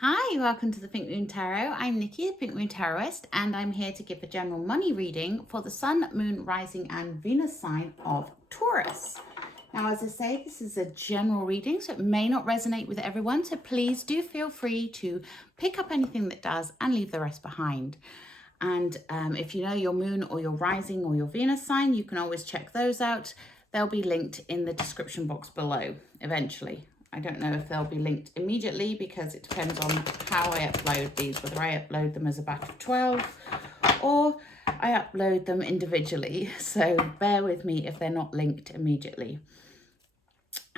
Hi, welcome to the Pink Moon Tarot. I'm Nikki, the Pink Moon Tarotist, and I'm here to give a general money reading for the Sun, Moon, Rising, and Venus sign of Taurus. Now, as I say, this is a general reading, so it may not resonate with everyone, so please do feel free to pick up anything that does and leave the rest behind. And if you know your Moon or your Rising or your Venus sign, you can always check those out. They'll be linked in the description box below eventually. I don't know if they'll be linked immediately because it depends on how I upload these, whether I upload them as a batch of 12 or I upload them individually. So bear with me if they're not linked immediately.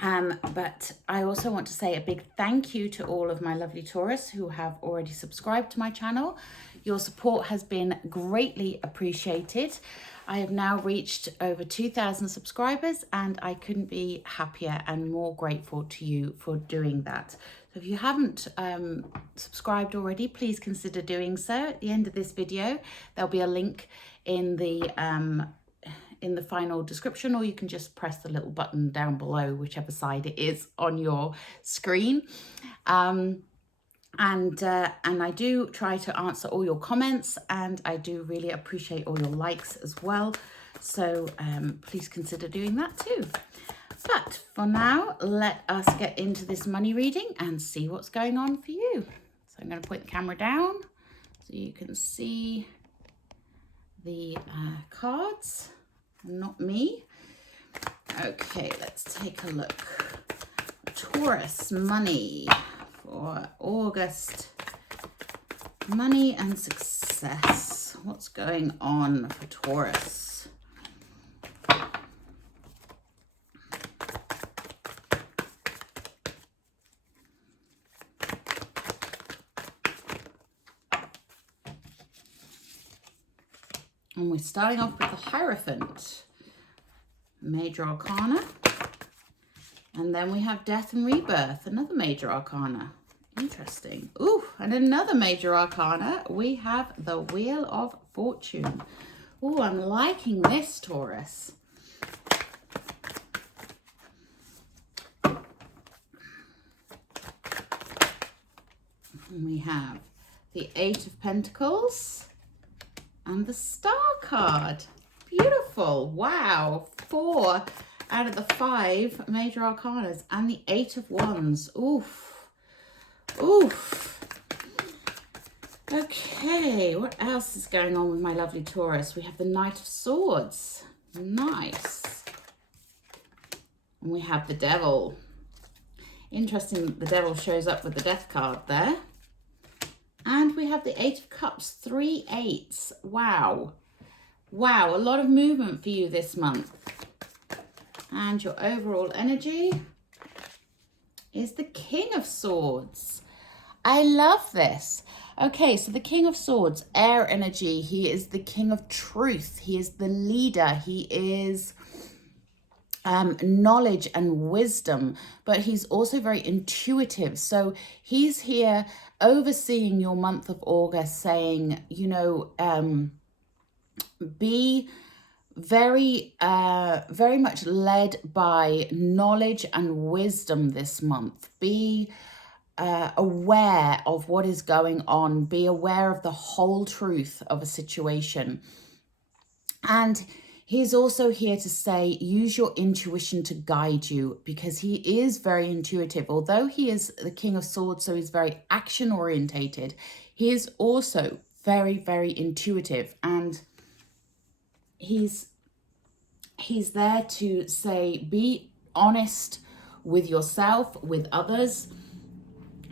But I also want to say a big thank you to all of my lovely Taurus who have already subscribed to my channel. Your support has been greatly appreciated. I have now reached over 2,000 subscribers and I couldn't be happier and more grateful to you for doing that. So if you haven't subscribed already, please consider doing so. At the end of this video, there'll be a link in the final description, or you can just press the little button down below, whichever side it is on your screen. And I do try to answer all your comments, and I do really appreciate all your likes as well. So please consider doing that too. But for now, let us get into this money reading and see what's going on for you. So I'm going to put the camera down so you can see the cards, not me. Okay, let's take a look. Taurus money for August. Money and success. What's going on for Taurus? And we're starting off with the Hierophant, Major Arcana. And then we have Death and Rebirth, another Major Arcana. Interesting. Ooh, and another Major Arcana, we have the Wheel of Fortune. Ooh, I'm liking this, Taurus. And we have the Eight of Pentacles and the Star card. Beautiful. Wow. 4 out of the 5 Major Arcanas and the Eight of Wands. Oof. Oof. Okay, what else is going on with my lovely Taurus? We have the Knight of Swords. Nice. And we have the Devil. Interesting, the Devil shows up with the Death card there. And we have the Eight of Cups, 3 eights. Wow. Wow, a lot of movement for you this month. And your overall energy is the King of Swords. I love this. Okay, so the King of Swords, air energy. He is the King of Truth. He is the leader. He is knowledge and wisdom, but he's also very intuitive. So he's here overseeing your month of August, saying, you know, be very much led by knowledge and wisdom this month. Be aware of what is going on. Be aware of the whole truth of a situation. And he's also here to say, use your intuition to guide you, because he is very intuitive. Although he is the King of Swords, so he's very action orientated, he is also very, very intuitive. And he's there to say, be honest with yourself, with others.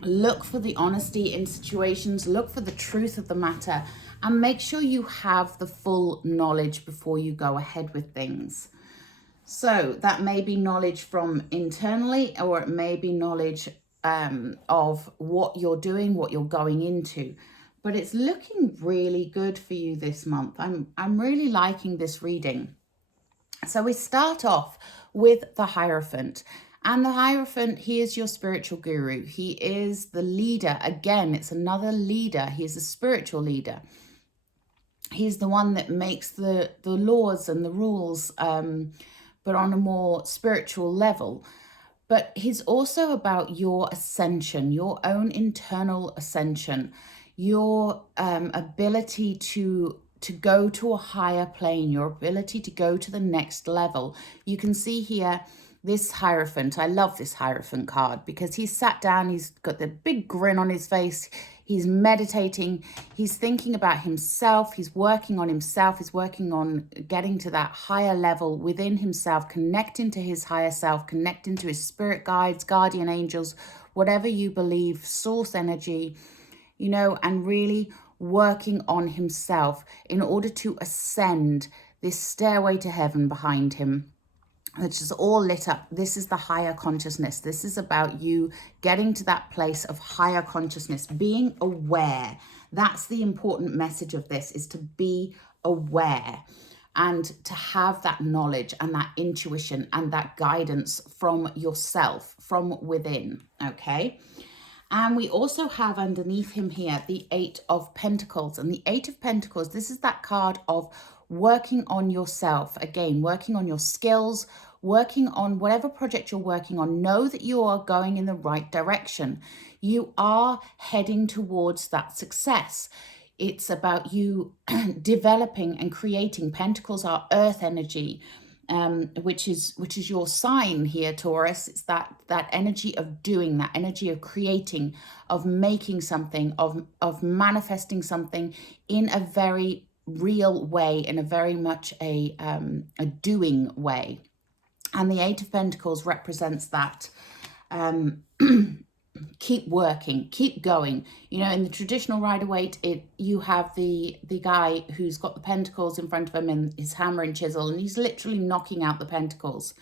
Look for the honesty in situations. Look for the truth of the matter. And make sure you have the full knowledge before you go ahead with things. So that may be knowledge from internally, or it may be knowledge of what you're doing, what you're going into. But it's looking really good for you this month. I'm really liking this reading. So we start off with the Hierophant. And the Hierophant, he is your spiritual guru. He is the leader. Again, it's another leader. He is a spiritual leader. He's the one that makes the laws and the rules, but on a more spiritual level. but he's also about your ascension, your own internal ascension, your ability to go to a higher plane, your ability to go to the next level. You can see here this Hierophant. I love this Hierophant card because he's sat down, he's got the big grin on his face, he's meditating, he's thinking about himself, he's working on himself, he's working on getting to that higher level within himself, connecting to his higher self, connecting to his spirit guides, guardian angels, whatever you believe, source energy, you know, and really working on himself in order to ascend this stairway to heaven behind him, which is all lit up. This is the higher consciousness. This is about you getting to that place of higher consciousness, being aware. That's the important message of this, is to be aware and to have that knowledge and that intuition and that guidance from yourself, from within, okay? And we also have underneath him here the Eight of Pentacles. And the Eight of Pentacles, this is that card of working on yourself. Again, working on your skills, working on whatever project you're working on. Know that you are going in the right direction. You are heading towards that success. It's about you developing and creating. Pentacles are earth energy. Which is your sign here, Taurus. It's that energy of doing, that energy of creating, of making something, of manifesting something in a very real way, in a very much a doing way. And the Eight of Pentacles represents that. Keep working, keep going. You know, in the traditional Rider-Waite, you have the guy who's got the pentacles in front of him and his hammer and chisel, and he's literally knocking out the pentacles.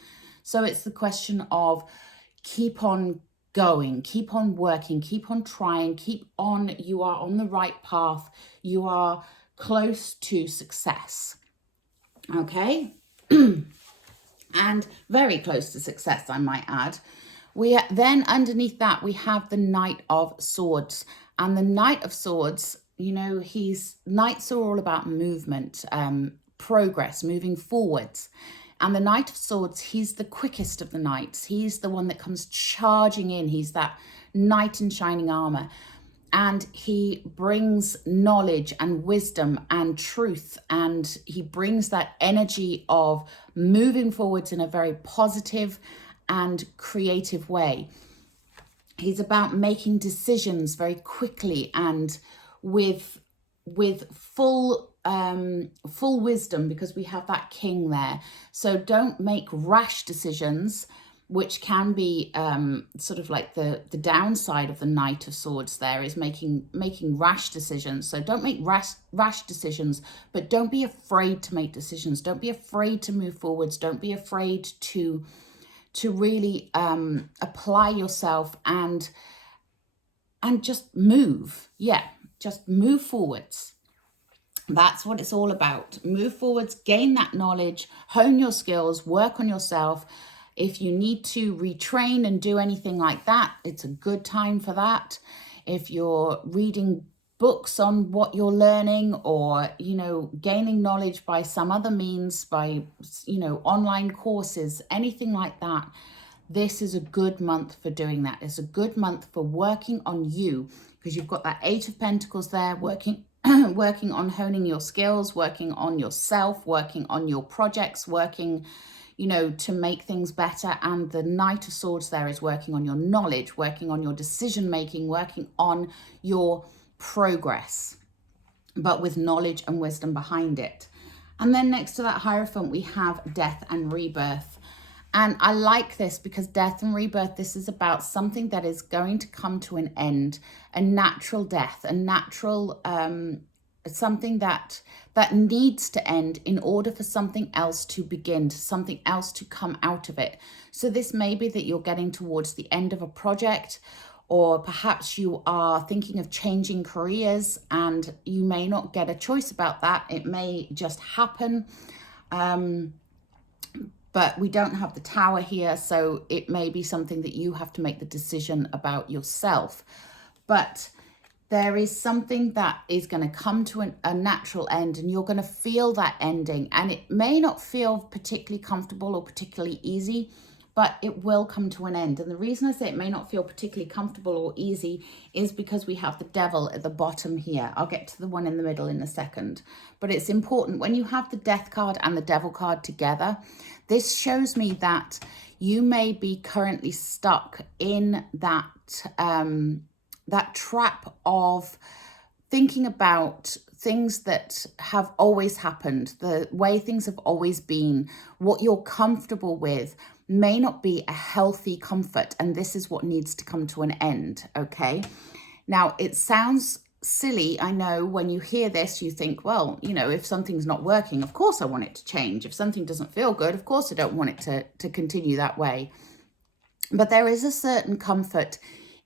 So it's the question of keep on going, keep on working, keep on trying, keep on. You are on the right path. You are close to success. Okay? And very close to success, I might add. Then underneath that, we have the Knight of Swords. And the Knight of Swords, you know, knights are all about movement, progress, moving forwards. And the Knight of Swords, he's the quickest of the knights. He's the one that comes charging in. He's that knight in shining armor. And he brings knowledge and wisdom and truth. And he brings that energy of moving forwards in a very positive and creative way. He's about making decisions very quickly and with full wisdom, because we have that king there. So don't make rash decisions, which can be sort of like the downside of the Knight of Swords there, is making rash decisions. So don't make rash decisions, but don't be afraid to make decisions. Don't be afraid to move forwards. Don't be afraid to really apply yourself and just move. Yeah, just move forwards. That's what it's all about. Move forwards, gain that knowledge, hone your skills, work on yourself. If you need to retrain and do anything like that, it's a good time for that. If you're reading books on what you're learning, or, you know, gaining knowledge by some other means, by, you know, online courses, anything like that, this is a good month for doing that. It's a good month for working on you, because you've got that Eight of Pentacles there, working on honing your skills, working on yourself, working on your projects, working, you know, to make things better. And the Knight of Swords there is working on your knowledge, working on your decision making, working on your progress, but with knowledge and wisdom behind it. And then next to that Hierophant, we have Death and Rebirth. And I like this because Death and Rebirth, this is about something that is going to come to an end, a natural death, a natural something that needs to end in order for something else to begin, something else to come out of it. So this may be that you're getting towards the end of a project, or perhaps you are thinking of changing careers and you may not get a choice about that. It may just happen. But we don't have the Tower here, so it may be something that you have to make the decision about yourself. But there is something that is going to come to a natural end, and you're going to feel that ending. And it may not feel particularly comfortable or particularly easy, but it will come to an end. And the reason I say it may not feel particularly comfortable or easy is because we have the devil at the bottom here. I'll get to the one in the middle in a second. But it's important when you have the death card and the devil card together, this shows me that you may be currently stuck in that that trap of thinking about things that have always happened, the way things have always been, what you're comfortable with may not be a healthy comfort, and this is what needs to come to an end, okay? Now, it sounds silly, I know, when you hear this, you think, well, you know, if something's not working, of course I want it to change. If something doesn't feel good, of course I don't want it to continue that way. But there is a certain comfort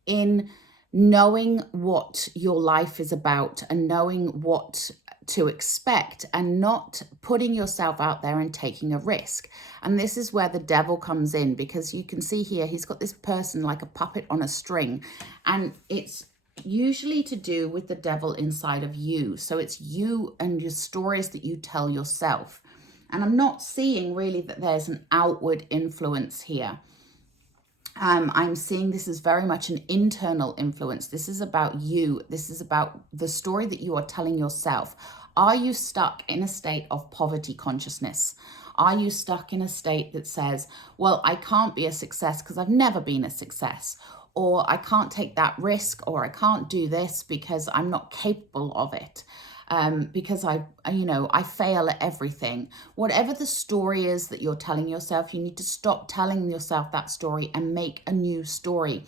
in knowing what your life is about and knowing what to expect and not putting yourself out there and taking a risk. And this is where the devil comes in, because you can see here, he's got this person like a puppet on a string, and it's usually to do with the devil inside of you. So it's you and your stories that you tell yourself. And I'm not seeing really that there's an outward influence here. I'm seeing this as very much an internal influence. This is about you. This is about the story that you are telling yourself. Are you stuck in a state of poverty consciousness? Are you stuck in a state that says, well, I can't be a success because I've never been a success, or I can't take that risk, or I can't do this because I'm not capable of it? Because I fail at everything. Whatever the story is that you're telling yourself, you need to stop telling yourself that story and make a new story.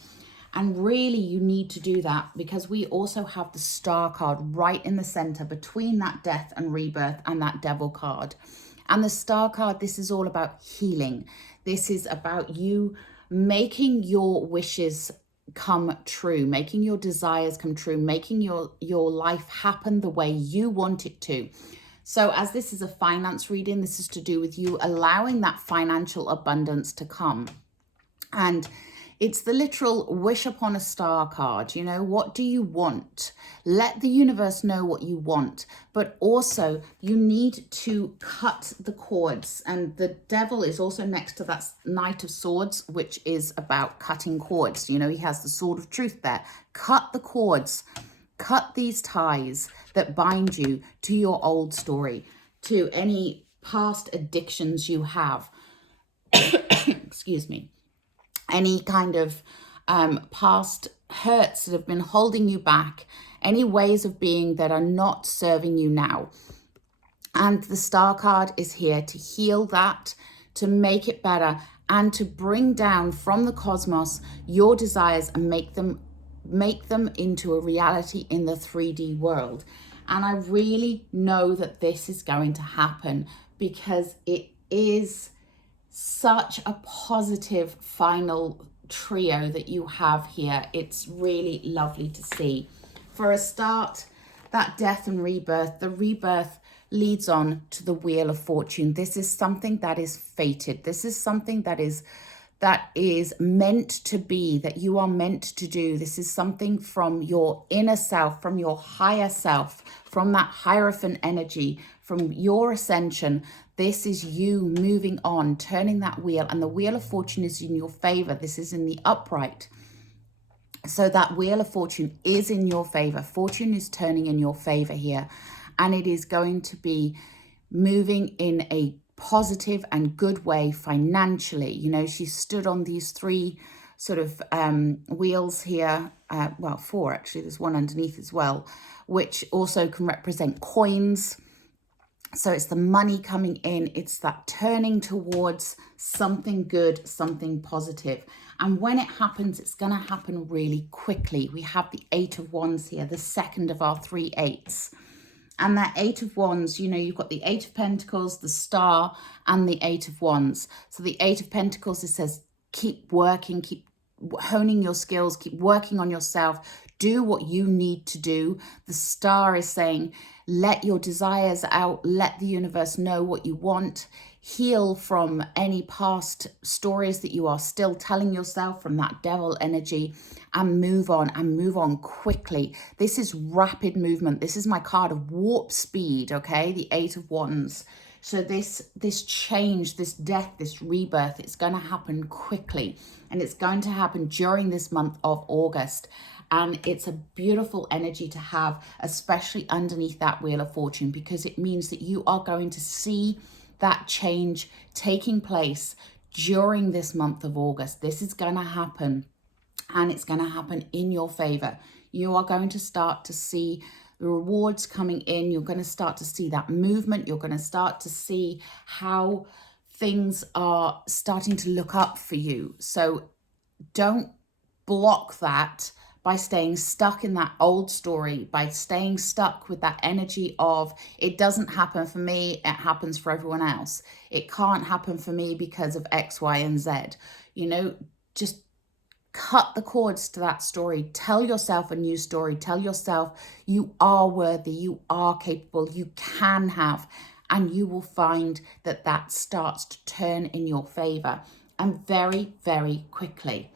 And really you need to do that because we also have the star card right in the center between that death and rebirth and that devil card. And the star card, this is all about healing. This is about you making your wishes come true, making your desires come true, making your life happen the way you want it to. So as this is a finance reading, this is to do with you allowing that financial abundance to come. And it's the literal wish upon a star card. You know, what do you want? Let the universe know what you want, but also you need to cut the cords. And the devil is also next to that Knight of Swords, which is about cutting cords. You know, he has the sword of truth there. Cut the cords, cut these ties that bind you to your old story, to any past addictions you have. Excuse me. Any kind of past hurts that have been holding you back, any ways of being that are not serving you now. And the star card is here to heal that, to make it better, and to bring down from the cosmos your desires and make them into a reality in the 3D world. And I really know that this is going to happen because it is such a positive final trio that you have here. It's really lovely to see. For a start, that death and rebirth, the rebirth leads on to the Wheel of Fortune. This is something that is fated. This is something that is meant to be, that you are meant to do. This is something from your inner self, from your higher self, from that Hierophant energy, from your ascension. This is you moving on, turning that wheel, and the Wheel of Fortune is in your favor. This is in the upright. So that Wheel of Fortune is in your favor. Fortune is turning in your favor here, and it is going to be moving in a positive and good way financially. You know, she stood on these three sort of wheels here. Well, four actually. There's one underneath as well, which also can represent coins. So it's the money coming in. It's that turning towards something good, something positive. And when it happens, it's going to happen really quickly. We have the 8 of Wands here, the second of our 3 8s. And that 8 of Wands, you know, you've got the 8 of Pentacles, the Star, and the 8 of Wands. So the 8 of Pentacles, it says, keep working, keep honing your skills, keep working on yourself, do what you need to do. The Star is saying, let your desires out, let the universe know what you want, heal from any past stories that you are still telling yourself from that devil energy, and move on quickly. This is rapid movement. This is my card of warp speed, okay? The 8 of Wands. So this change, this death, this rebirth, it's going to happen quickly, and it's going to happen during this month of August. And it's a beautiful energy to have, especially underneath that Wheel of Fortune, because it means that you are going to see that change taking place during this month of August. This is going to happen, and it's going to happen in your favor. You are going to start to see the rewards coming in. You're going to start to see that movement. You're going to start to see how things are starting to look up for you. So don't block that by staying stuck in that old story, by staying stuck with that energy of, it doesn't happen for me, it happens for everyone else. It can't happen for me because of X, Y, and Z. You know, just cut the cords to that story. Tell yourself a new story. Tell yourself you are worthy, you are capable, you can have, and you will find that that starts to turn in your favor, and very, very quickly.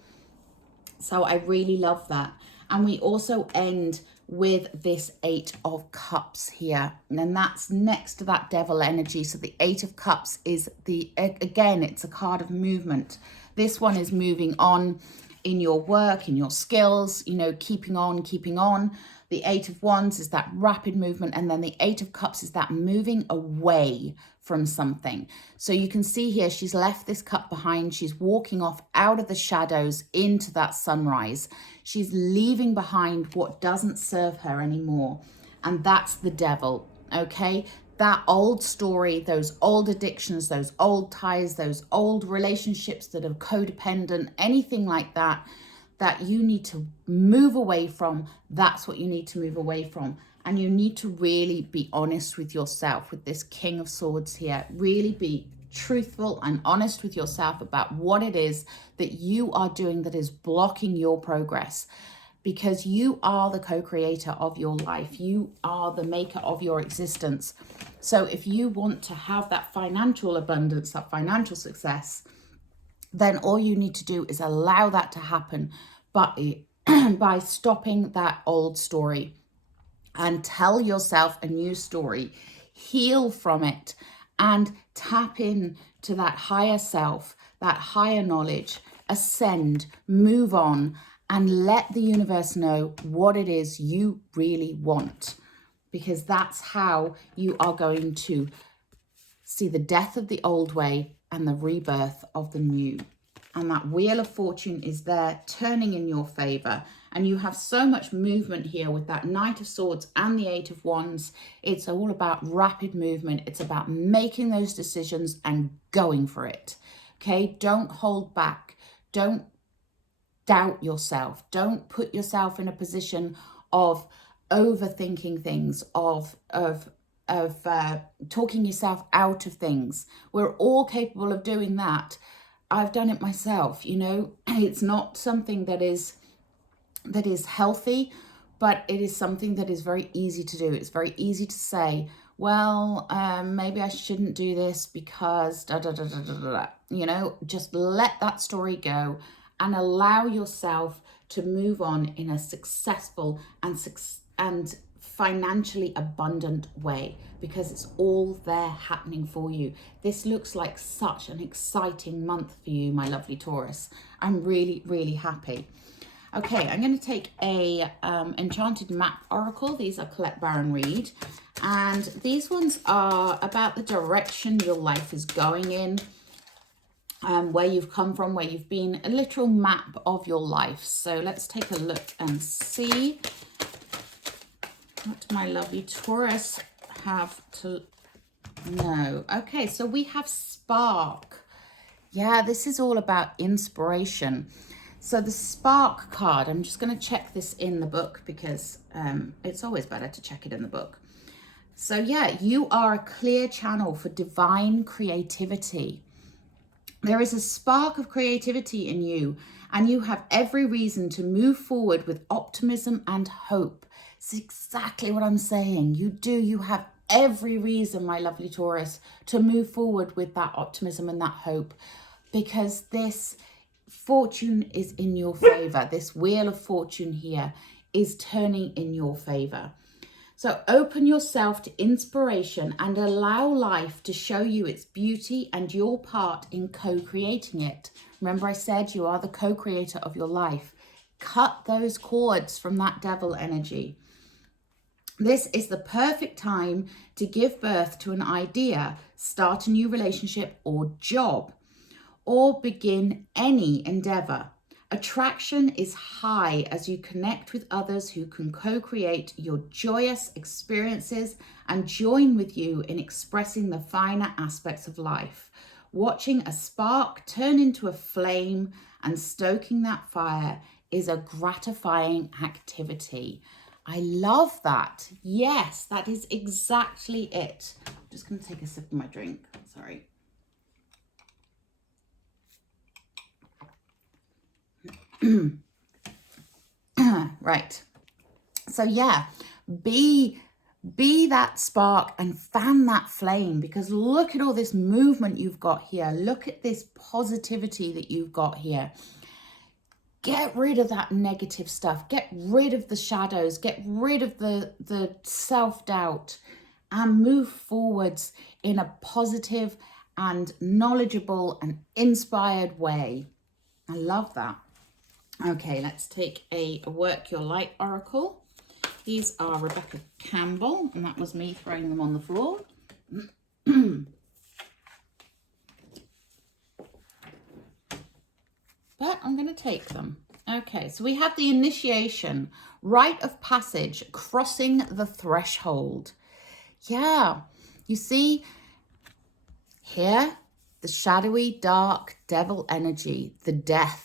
So I really love that. And we also end with this 8 of Cups here. And then that's next to that devil energy. So the 8 of Cups is again, it's a card of movement. This one is moving on in your work, in your skills, you know, keeping on, keeping on. The 8 of Wands is that rapid movement. And then the 8 of Cups is that moving away from something. So you can see here, she's left this cup behind. She's walking off out of the shadows into that sunrise. She's leaving behind what doesn't serve her anymore. And that's the devil, okay? That old story, those old addictions, those old ties, those old relationships that are codependent, anything like that, that you need to move away from. That's what you need to move away from. And you need to really be honest with yourself with this King of Swords here. Really be truthful and honest with yourself about what it is that you are doing that is blocking your progress. Because you are the co-creator of your life. You are the maker of your existence. So if you want to have that financial abundance, that financial success, then all you need to do is allow that to happen by stopping that old story and tell yourself a new story, heal from it, and tap in to that higher self, that higher knowledge, ascend, move on, and let the universe know what it is you really want. Because that's how you are going to see the death of the old way and the rebirth of the new. And that Wheel of Fortune is there turning in your favor. And you have so much movement here with that Knight of Swords and the 8 of Wands. It's all about rapid movement. It's about making those decisions and going for it. Okay, don't hold back. Don't doubt yourself. Don't put yourself in a position of overthinking things, of talking yourself out of things. We're all capable of doing that. I've done it myself, you know. It's not something that is healthy, but it is something that is very easy to do. It's very easy to say, well, maybe I shouldn't do this because da da da da da da. You know, just let that story go and allow yourself to move on in a successful and financially abundant way, because it's all there happening for you. This looks like such an exciting month for you, my lovely Taurus. I'm really, really happy. Okay, I'm going to take a Enchanted Map Oracle. These are Colette Baron Reid. And these ones are about the direction your life is going in, where you've come from, where you've been, a literal map of your life. So let's take a look and see what my lovely Taurus have to know. Okay, so we have Spark. Yeah, this is all about inspiration. So the Spark card, I'm just going to check this in the book because it's always better to check it in the book. So yeah, you are a clear channel for divine creativity. There is a spark of creativity in you, and you have every reason to move forward with optimism and hope. It's exactly what I'm saying. You do. You have every reason, my lovely Taurus, to move forward with that optimism and that hope, because this fortune is in your favor. This Wheel of Fortune here is turning in your favor. So open yourself to inspiration and allow life to show you its beauty and your part in co-creating it. Remember I said you are the co-creator of your life. Cut those cords from that devil energy. This is the perfect time to give birth to an idea, start a new relationship or job, or begin any endeavor. Attraction is high as you connect with others who can co-create your joyous experiences and join with you in expressing the finer aspects of life. Watching a spark turn into a flame and stoking that fire is a gratifying activity. I love that. Yes, that is exactly it. I'm just going to take a sip of my drink. Sorry. Right. So yeah, be that spark and fan that flame, because look at all this movement you've got here. Look at this positivity that you've got here. Get rid of that negative stuff. Get rid of the shadows. Get rid of the self-doubt and move forwards in a positive and knowledgeable and inspired way. I love that. Okay, let's take a Work Your Light Oracle. These are Rebecca Campbell, and that was me throwing them on the floor. But I'm going to take them. Okay, so we have the initiation, rite of passage, crossing the threshold. Yeah, you see here, the shadowy, dark devil energy, the death.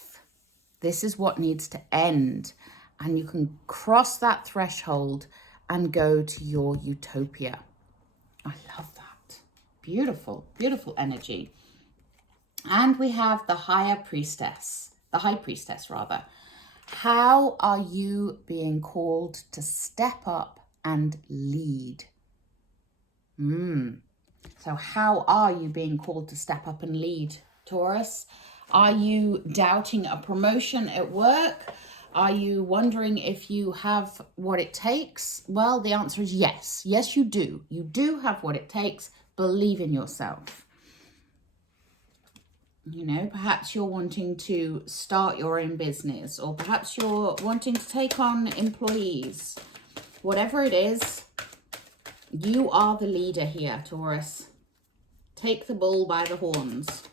This is what needs to end. And you can cross that threshold and go to your utopia. I love that. Beautiful, beautiful energy. And we have the high priestess rather. How are you being called to step up and lead? So how are you being called to step up and lead, Taurus? Are you doubting a promotion at work? Are you wondering if you have what it takes? Well, the answer is yes. Yes, you do. You do have what it takes. Believe in yourself. You know, perhaps you're wanting to start your own business, or perhaps you're wanting to take on employees. Whatever it is, you are the leader here, Taurus. Take the bull by the horns.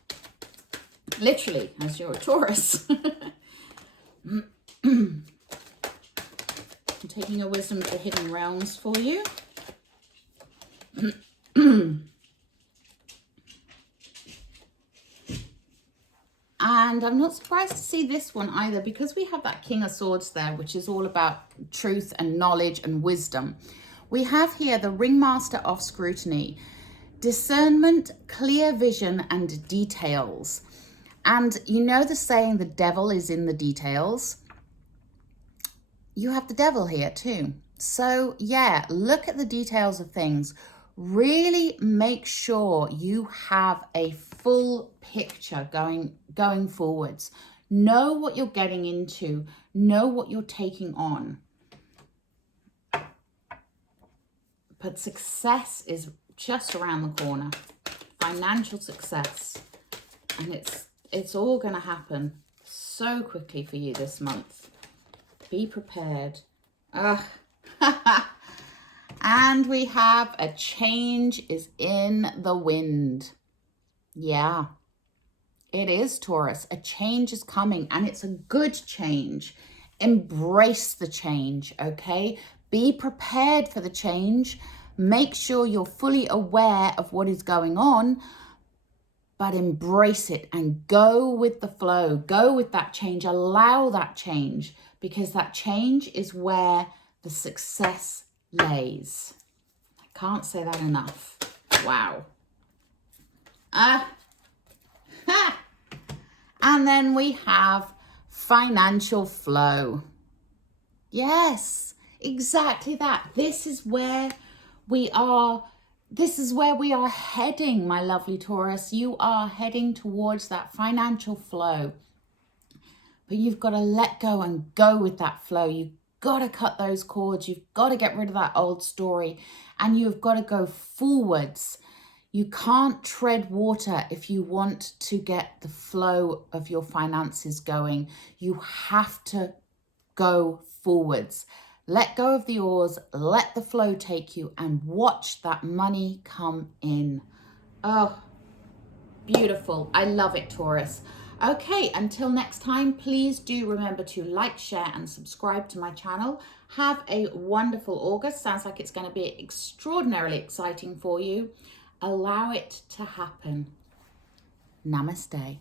Literally, as you're a Taurus. I'm taking a Wisdom of the Hidden Realms for you. And I'm not surprised to see this one either, because we have that King of Swords there, which is all about truth and knowledge and wisdom. We have here the Ringmaster of Scrutiny, discernment, clear vision, and details. And you know the saying, the devil is in the details. You have the devil here too. So yeah, look at the details of things. Really make sure you have a full picture going forwards. Know what you're getting into. Know what you're taking on. But success is just around the corner. Financial success. And it's all going to happen so quickly for you this month. Be prepared. And we have a change is in the wind. Yeah, it is, Taurus. A change is coming, and it's a good change. Embrace the change, okay? Be prepared for the change. Make sure you're fully aware of what is going on, but embrace it and go with the flow. Go with that change. Allow that change, because that change is where the success lays. I can't say that enough. Wow. And then we have financial flow. Yes, exactly that. This is where we are. This is where we are heading, my lovely Taurus. You are heading towards that financial flow. But you've got to let go and go with that flow. got to cut those cords. You've got to get rid of that old story, and you've got to go forwards. You can't tread water if you want to get the flow of your finances going. You have to go forwards. Let go of the oars, let the flow take you, and watch that money come in. Oh, beautiful. I love it, Taurus. Okay, until next time, please do remember to like, share, and subscribe to my channel. Have a wonderful August. Sounds like it's going to be extraordinarily exciting for you. Allow it to happen. Namaste.